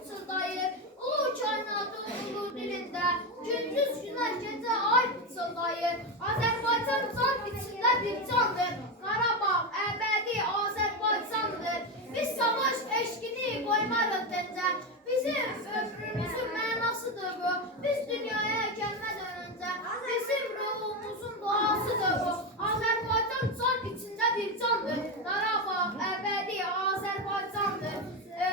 fısıldayır. Ulu kainatı ulu dilinde. Ay fısıldayır. Azerbaycan can içinde bir candır. Qarabağ əbədi Azərbaycandır. Biz savaş eşkini qoymarıq dəncə. Bizim ömrümüzün bu. Biz dünyaya gəlmədən öncə bizim ruhumuzun doğasıdır bu. Azərbaycan can içində bir candır. Qarabağ əbədi Azərbaycandır. Ee,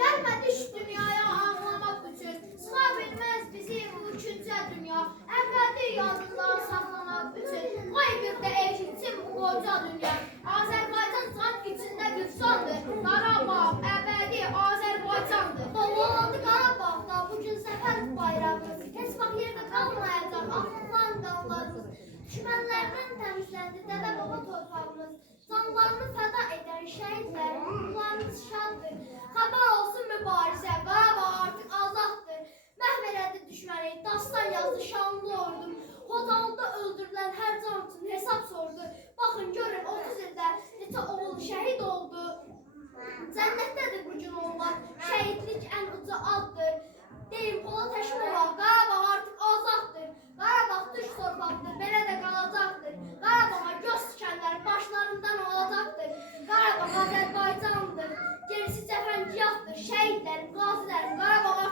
Gəlmədik dünyaya anlamaq üçün. Sıla bilməz bizim bu küçə dünya. Əbədi yadında saxlamaq üçün. Qoy bir də eşitsin bu qoca dünya. Azərbaycan can içində bir candır. Qarabağ əbədi Azərbaycandır. Dolandı Qarabağda bu gün səfər bayrağımız. Heç vaxt yerdə qalmayacaq atılan qanlarımız. Düşmənlərdən təmizləndi dədə baba torpağımız. Canlarını fəda edən şəhidlər, ruhlarımız şaddır. Xəbər olsun mübarizə, Qarabağ artıq azaddır. Məhv elədi düşməni, dastan yazdı şanlı ordum. iti oğul şəhid oldu. Cənnətdədir bu gün onlar, şəhidlik ən uca addır. Deyim Polat Həşimova, Qarabağ artıq azaddır. Qarabağ türk torpaqdır, belə də qalacaqdır. Qarabağa göz tikənlər başlarından olacaqdır. Qarabağ Azərbaycandır, gerisi cəfəngiyatdır. Şəhidlərin, qazilərin, Qarabağa